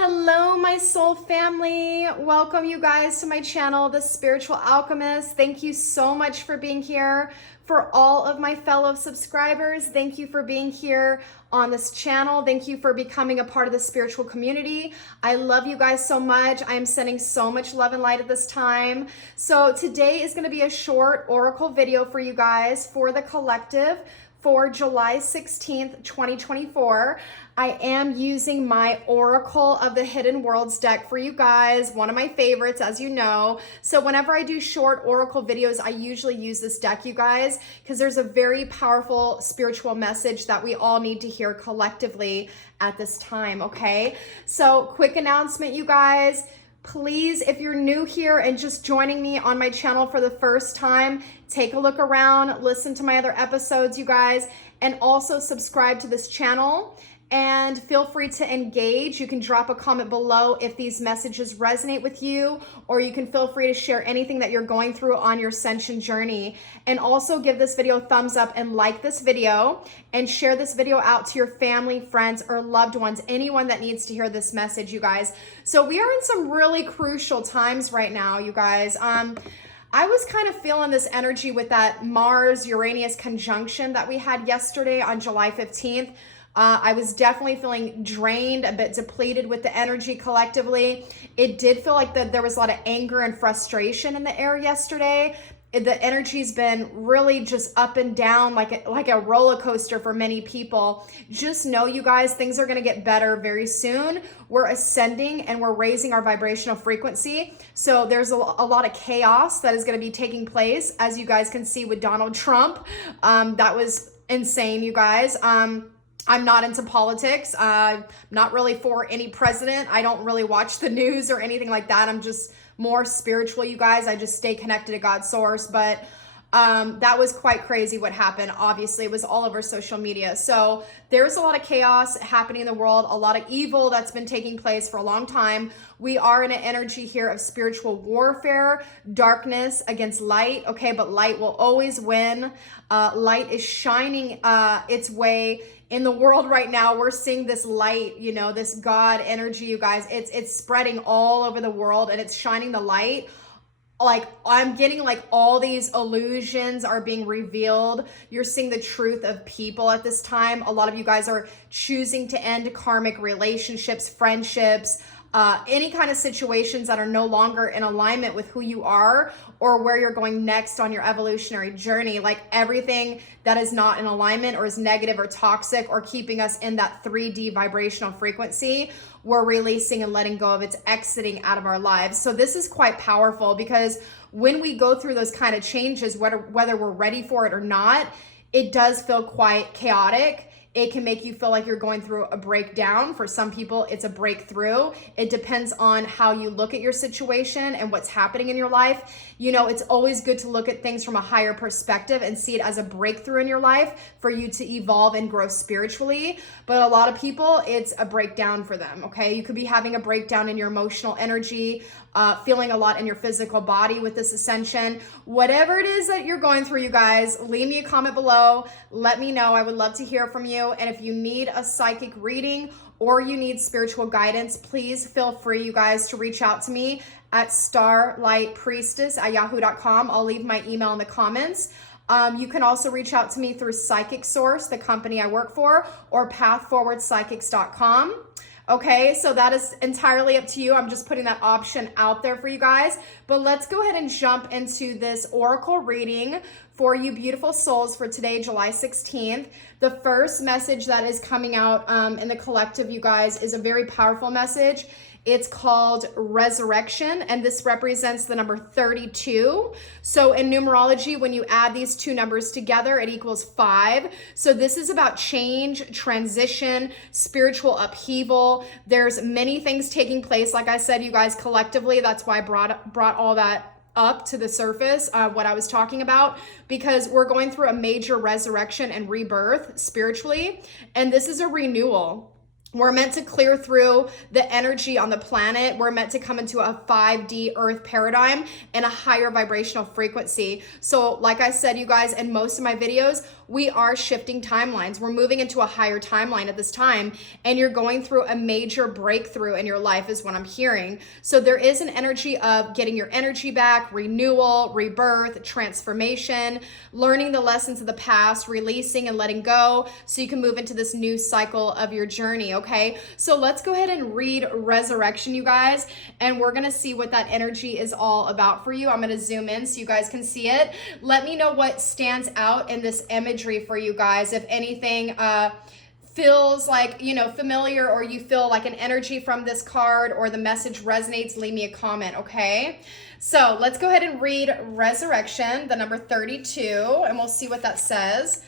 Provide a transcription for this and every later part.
Hello, my soul family. Welcome you guys to my channel, The Spiritual Alchemist. Thank you so much for being here. For all of my fellow subscribers, thank you for being here on this channel. Thank you for becoming a part of the spiritual community. I love you guys so much. I am sending so much love and light at this time. So today is going to be a short oracle video for you guys for the collective for July 16th, 2024. I am using my Oracle of the Hidden Worlds deck for you guys, one of my favorites, as you know. So whenever I do short Oracle videos, I usually use this deck, you guys, because there's a very powerful spiritual message that we all need to hear collectively at this time, okay? So quick announcement, you guys. Please, if you're new here and just joining me on my channel for the first time, take a look around, listen to my other episodes, you guys, and also subscribe to this channel. And feel free to engage. You can drop a comment below if these messages resonate with you, or you can feel free to share anything that you're going through on your ascension journey. And also give this video a thumbs up and like this video, and share this video out to your family, friends, or loved ones, anyone that needs to hear this message, you guys. So we are in some really crucial times right now, you guys. I was kind of feeling this energy with that Mars-Uranus conjunction that we had yesterday on July 15th. I was definitely feeling drained, a bit depleted with the energy collectively. It did feel like that there was a lot of anger and frustration in the air yesterday. The energy's been really just up and down like a roller coaster for many people. Just know, you guys, things are going to get better very soon. We're ascending and we're raising our vibrational frequency. So there's a lot of chaos that is going to be taking place, as you guys can see with Donald Trump. That was insane, you guys. I'm not into politics. Not really for any president. I don't really watch the news or anything like that. I'm just more spiritual, you guys. I just stay connected to God's source. But that was quite crazy what happened. Obviously, it was all over social media. So there's a lot of chaos happening in the world, a lot of evil that's been taking place for a long time. We are in an energy here of spiritual warfare, darkness against light, okay? But light will always win. Light is shining its way in the world right now. We're seeing this light, you know, this God energy, you guys. It's spreading all over the world, and it's shining the light. Like, I'm getting like all these illusions are being revealed. You're seeing the truth of people at this time. A lot of you guys are choosing to end karmic relationships, friendships, any kind of situations that are no longer in alignment with who you are or where you're going next on your evolutionary journey. Like, everything that is not in alignment or is negative or toxic or keeping us in that 3D vibrational frequency, we're releasing and letting go of. It's exiting out of our lives. So this is quite powerful, because when we go through those kind of changes, whether we're ready for it or not, it does feel quite chaotic. It can make you feel like you're going through a breakdown. For some people, it's a breakthrough. It depends on how you look at your situation and what's happening in your life. You know, it's always good to look at things from a higher perspective and see it as a breakthrough in your life for you to evolve and grow spiritually. But a lot of people, it's a breakdown for them, okay? You could be having a breakdown in your emotional energy, feeling a lot in your physical body with this ascension. Whatever it is that you're going through, you guys, leave me a comment below. Let me know. I would love to hear from you. And if you need a psychic reading or you need spiritual guidance, please feel free, you guys, to reach out to me at starlightpriestess@yahoo.com. I'll leave my email in the comments. You can also reach out to me through Psychic Source, the company I work for, or pathforwardpsychics.com. Okay, so that is entirely up to you. I'm just putting that option out there for you guys. But let's go ahead and jump into this oracle reading for you beautiful souls for today, July 16th. The first message that is coming out in the collective, you guys, is a very powerful message. It's called Resurrection, and this represents the number 32. So in numerology, when you add these two numbers together, it equals 5. So this is about change, transition, spiritual upheaval. There's many things taking place, like I said, you guys, collectively. That's why I brought all that up to the surface, what I was talking about, because we're going through a major resurrection and rebirth spiritually, and this is a renewal. We're meant to clear through the energy on the planet. We're meant to come into a 5D earth paradigm and a higher vibrational frequency. So like I said, you guys, in most of my videos, we are shifting timelines. We're moving into a higher timeline at this time, and you're going through a major breakthrough in your life is what I'm hearing. So there is an energy of getting your energy back, renewal, rebirth, transformation, learning the lessons of the past, releasing and letting go so you can move into this new cycle of your journey, okay? So let's go ahead and read Resurrection, you guys, and we're gonna see what that energy is all about for you. I'm gonna zoom in so you guys can see it. Let me know what stands out in this imagery for you guys. If anything feels like, you know, familiar, or you feel like an energy from this card or the message resonates, leave me a comment, okay? So let's go ahead and read Resurrection, the number 32, and we'll see what that says.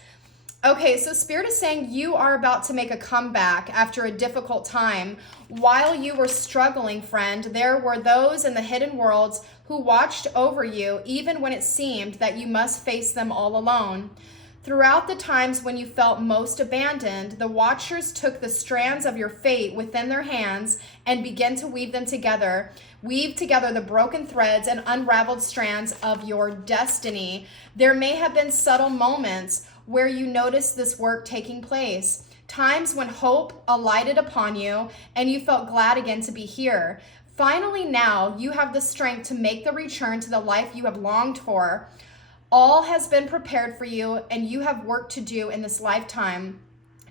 Okay, so Spirit is saying you are about to make a comeback after a difficult time. While you were struggling, friend, there were those in the hidden worlds who watched over you, even when it seemed that you must face them all alone. Throughout the times when you felt most abandoned, the Watchers took the strands of your fate within their hands and began to weave together the broken threads and unraveled strands of your destiny. There may have been subtle moments where you noticed this work taking place, times when hope alighted upon you and you felt glad again to be here. Finally, now you have the strength to make the return to the life you have longed for. All has been prepared for you, and you have work to do in this lifetime.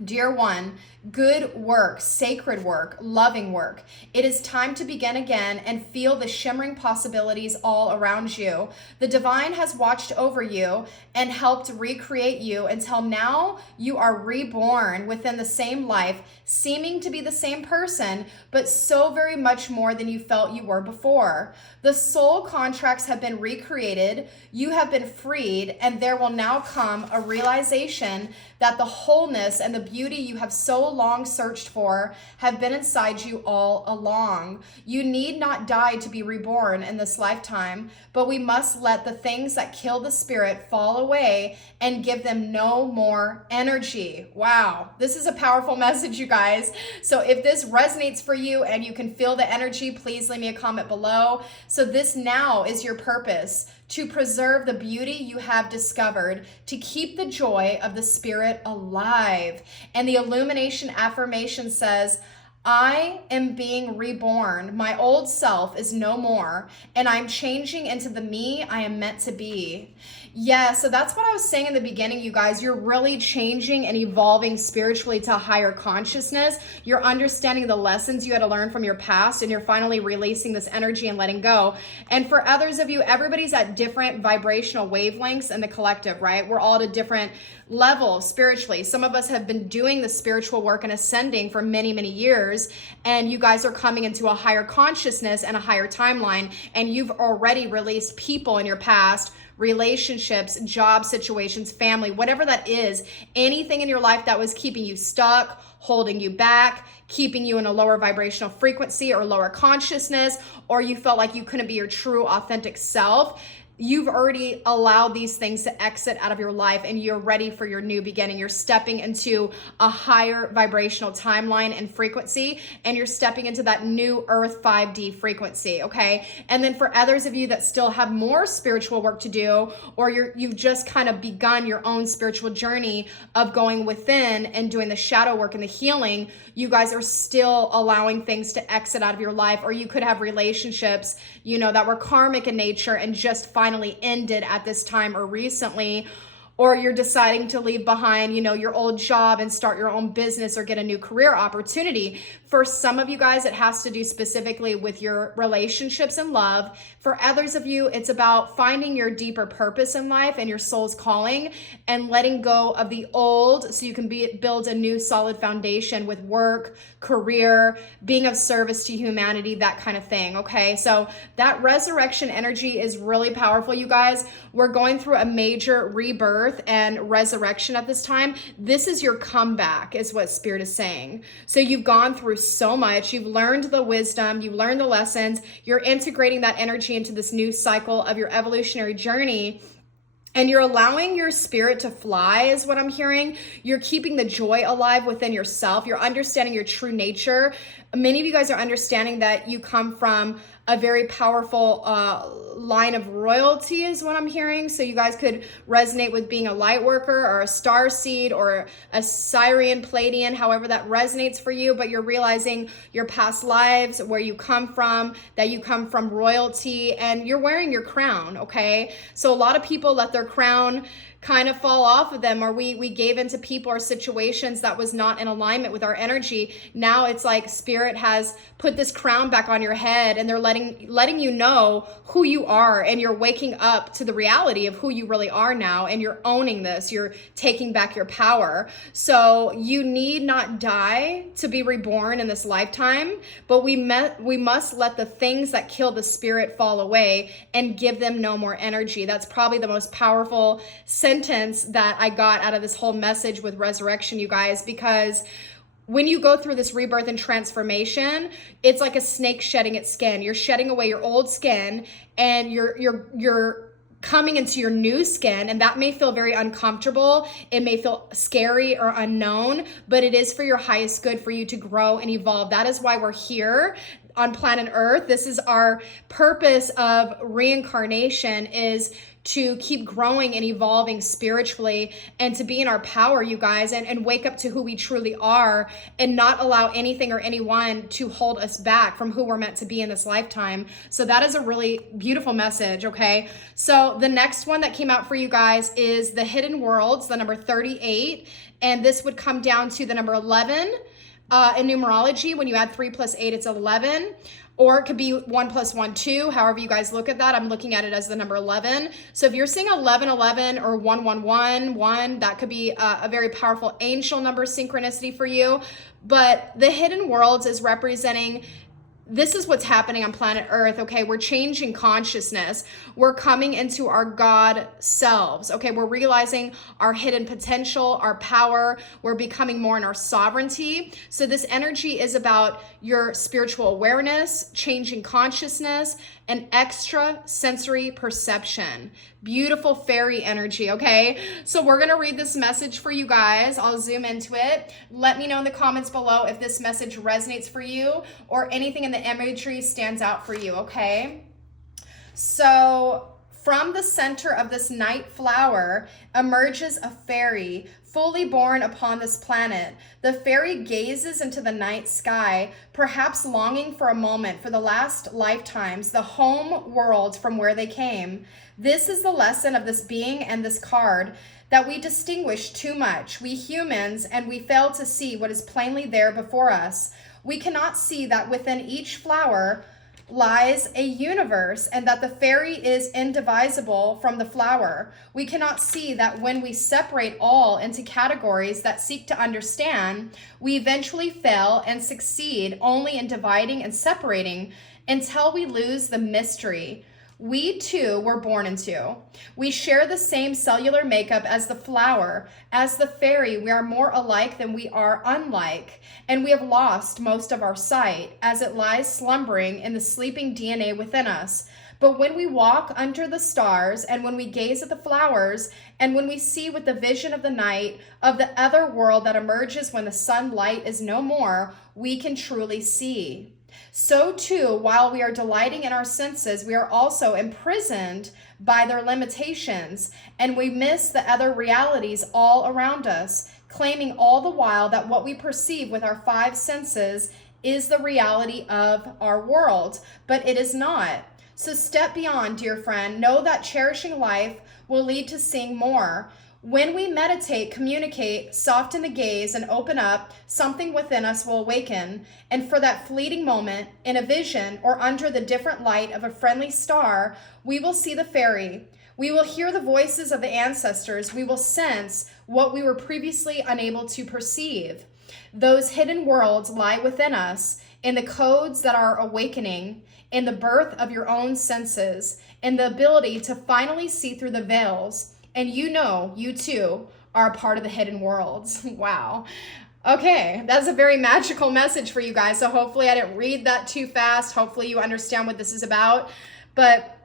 Dear one, good work, sacred work, loving work. It is time to begin again and feel the shimmering possibilities all around you. The divine has watched over you and helped recreate you until now you are reborn within the same life, seeming to be the same person, but so very much more than you felt you were before. The soul contracts have been recreated, you have been freed, and there will now come a realization that the wholeness and the beauty you have so long searched for have been inside you all along. You need not die to be reborn in this lifetime, but we must let the things that kill the spirit fall away and give them no more energy. Wow, this is a powerful message, you guys. So if this resonates for you and you can feel the energy, please leave me a comment below. So this now is your purpose: to preserve the beauty you have discovered, to keep the joy of the spirit alive. And the illumination affirmation says, I am being reborn. My old self is no more, and I'm changing into the me I am meant to be. Yeah, so that's what I was saying in the beginning, you guys. You're really changing and evolving spiritually to a higher consciousness. You're understanding the lessons you had to learn from your past, and you're finally releasing this energy and letting go. And for others of you, everybody's at different vibrational wavelengths in the collective, right? We're all at a different level spiritually. Some of us have been doing the spiritual work and ascending for many, many years, and you guys are coming into a higher consciousness and a higher timeline, and you've already released people in your past, relationships, job situations, family, whatever that is, anything in your life that was keeping you stuck, holding you back, keeping you in a lower vibrational frequency or lower consciousness, or you felt like you couldn't be your true authentic self. You've already allowed these things to exit out of your life, and you're ready for your new beginning. You're stepping into a higher vibrational timeline and frequency, and you're stepping into that new earth 5D frequency, okay? And then for others of you that still have more spiritual work to do, or you've just kind of begun your own spiritual journey of going within and doing the shadow work and the healing, you guys are still allowing things to exit out of your life, or you could have relationships, you know, that were karmic in nature and just finally ended at this time or recently, or you're deciding to leave behind, you know, your old job and start your own business or get a new career opportunity. For some of you guys, it has to do specifically with your relationships and love. For others of you, it's about finding your deeper purpose in life and your soul's calling and letting go of the old so you can build a new solid foundation with work, career, being of service to humanity, that kind of thing, okay? So that resurrection energy is really powerful, you guys. We're going through a major rebirth and resurrection at this time. This is your comeback, is what Spirit is saying. So you've gone through so much. You've learned the wisdom, you've learned the lessons, you're integrating that energy into this new cycle of your evolutionary journey. And you're allowing your spirit to fly is what I'm hearing. You're keeping the joy alive within yourself. You're understanding your true nature. Many of you guys are understanding that you come from a very powerful line of royalty is what I'm hearing. So you guys could resonate with being a light worker or a star seed or a Sirian, Pleiadian, however that resonates for you. But you're realizing your past lives, where you come from, that you come from royalty, and you're wearing your crown, okay? So a lot of people let their crown kind of fall off of them, or we gave into people or situations that was not in alignment with our energy. Now it's like spirit has put this crown back on your head, and they're letting you know who you are, and you're waking up to the reality of who you really are now, and you're owning this. You're taking back your power. So you need not die to be reborn in this lifetime, but we must let the things that kill the spirit fall away and give them no more energy. That's probably the most powerful sentence that I got out of this whole message with resurrection, you guys, because when you go through this rebirth and transformation, it's like a snake shedding its skin. You're shedding away your old skin, and you're coming into your new skin, and that may feel very uncomfortable. It may feel scary or unknown, but it is for your highest good, for you to grow and evolve. That is why we're here on planet Earth. This is our purpose of reincarnation, is to keep growing and evolving spiritually, and to be in our power, you guys, and wake up to who we truly are, and not allow anything or anyone to hold us back from who we're meant to be in this lifetime. So that is a really beautiful message, okay? So the next one that came out for you guys is the hidden worlds, the number 38, and this would come down to the number 11 in numerology. When you add 3 plus 8, it's 11. Or it could be 1 plus 1, 2, however you guys look at that. I'm looking at it as the number 11. So if you're seeing 11, 11 or 1, 1, 1, 1, that could be a very powerful angel number synchronicity for you. But the hidden worlds is representing, this is what's happening on planet Earth, okay? We're changing consciousness. We're coming into our God selves, okay? We're realizing our hidden potential, our power. We're becoming more in our sovereignty. So this energy is about your spiritual awareness, changing consciousness, and extra sensory perception. Beautiful fairy energy, okay? So we're gonna read this message for you guys. I'll zoom into it. Let me know in the comments below if this message resonates for you or anything in the imagery stands out for you, okay? So from the center of this night flower emerges a fairy, fully born upon this planet. The fairy gazes into the night sky, perhaps longing for a moment for the last lifetimes, the home world from where they came. This is the lesson of this being and this card, that we distinguish too much, we humans, and we fail to see what is plainly there before us. We cannot see that within each flower lies a universe, and that the fairy is indivisible from the flower. We cannot see that when we separate all into categories that seek to understand, we eventually fail and succeed only in dividing and separating until we lose the mystery we too were born into. We share the same cellular makeup as the flower. As the fairy, we are more alike than we are unlike, and we have lost most of our sight as it lies slumbering in the sleeping DNA within us. But when we walk under the stars, and when we gaze at the flowers, and when we see with the vision of the night of the other world that emerges when the sunlight is no more, we can truly see. So too, while we are delighting in our senses, we are also imprisoned by their limitations, and we miss the other realities all around us, claiming all the while that what we perceive with our 5 senses is the reality of our world, but it is not. So step beyond, dear friend. Know that cherishing life will lead to seeing more. When we meditate, communicate, soften the gaze, and open up, something within us will awaken. And for that fleeting moment, in a vision or under the different light of a friendly star, we will see the fairy. We will hear the voices of the ancestors. We will sense what we were previously unable to perceive. Those hidden worlds lie within us, in the codes that are awakening, in the birth of your own senses, in the ability to finally see through the veils. And you know, you too are a part of the hidden worlds. Wow. Okay, that's a very magical message for you guys. So hopefully I didn't read that too fast. Hopefully you understand what this is about. But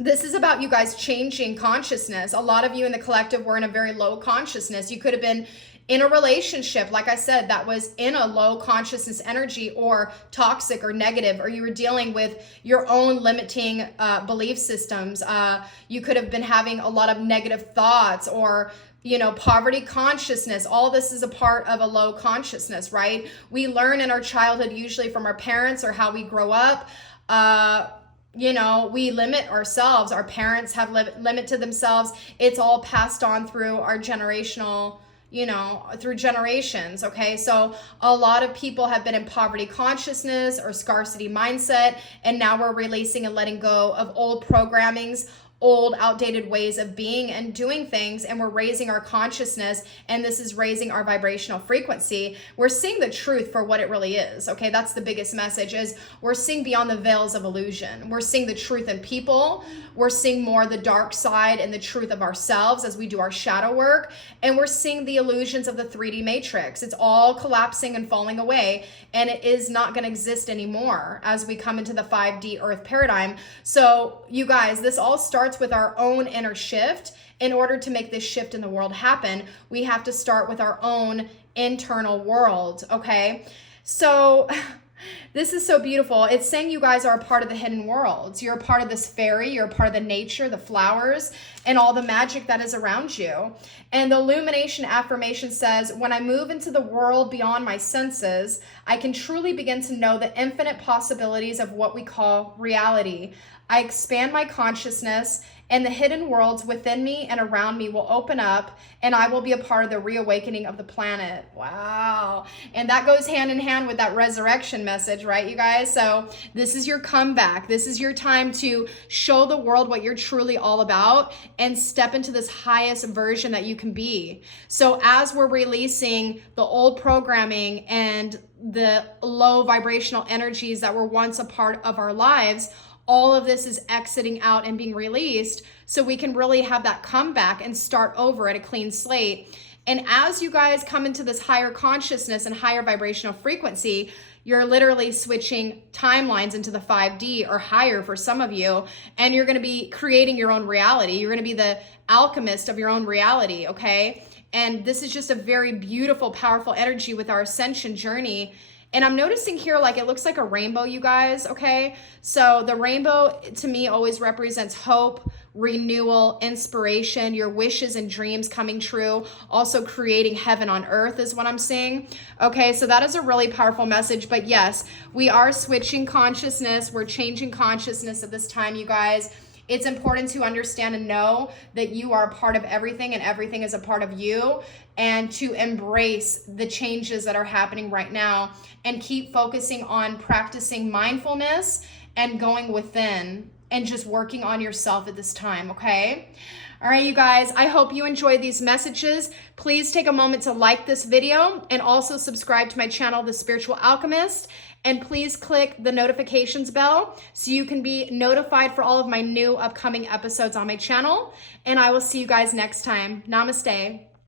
this is about you guys changing consciousness. A lot of you in the collective were in a very low consciousness. You could have been in a relationship, like I said, that was in a low consciousness energy or toxic or negative, or you were dealing with your own limiting belief systems. You could have been having a lot of negative thoughts or poverty consciousness. All this is a part of a low consciousness, right? We learn in our childhood, usually from our parents or how we grow up. We limit ourselves. Our parents have limited themselves. It's all passed on through our generational, through generations. Okay. So a lot of people have been in poverty consciousness or scarcity mindset. And now we're releasing and letting go of old programmings, old outdated ways of being and doing things, and we're raising our consciousness, and this is raising our vibrational frequency. We're seeing the truth for what it really is. Okay, that's the biggest message, is we're seeing beyond the veils of illusion. We're seeing the truth in people. We're seeing more the dark side and the truth of ourselves as we do our shadow work, and we're seeing the illusions of the 3D matrix. It's all collapsing and falling away, and it is not going to exist anymore as we come into the 5D earth paradigm. So you guys, this all starts with our own inner shift. In order to make this shift in the world happen, we have to start with our own internal world. Okay, so this is so beautiful. It's saying you guys are a part of the hidden worlds. You're a part of this fairy. You're a part of the nature, the flowers, and all the magic that is around you. And the illumination affirmation says, when I move into the world beyond my senses, I can truly begin to know the infinite possibilities of what we call reality. I expand my consciousness, and the hidden worlds within me and around me will open up, and I will be a part of the reawakening of the planet. Wow. And that goes hand in hand with that resurrection message, right, you guys? So this is your comeback. This is your time to show the world what you're truly all about and step into this highest version that you can be. So as we're releasing the old programming and the low vibrational energies that were once a part of our lives, all of this is exiting out and being released so we can really have that comeback and start over at a clean slate. And as you guys come into this higher consciousness and higher vibrational frequency, you're literally switching timelines into the 5D or higher for some of you, and you're going to be creating your own reality. You're going to be the alchemist of your own reality, okay? And this is just a very beautiful, powerful energy with our ascension journey. And I'm noticing here, like, it looks like a rainbow, you guys, okay? So the rainbow to me always represents hope, renewal, inspiration, your wishes and dreams coming true, also creating heaven on earth is what I'm seeing. Okay, so that is a really powerful message. But yes, we are switching consciousness. We're changing consciousness at this time, you guys. It's important to understand and know that you are a part of everything and everything is a part of you, and to embrace the changes that are happening right now and keep focusing on practicing mindfulness and going within and just working on yourself at this time, okay? All right, you guys, I hope you enjoyed these messages. Please take a moment to like this video and also subscribe to my channel, The Spiritual Alchemist. And please click the notifications bell so you can be notified for all of my new upcoming episodes on my channel. And I will see you guys next time. Namaste.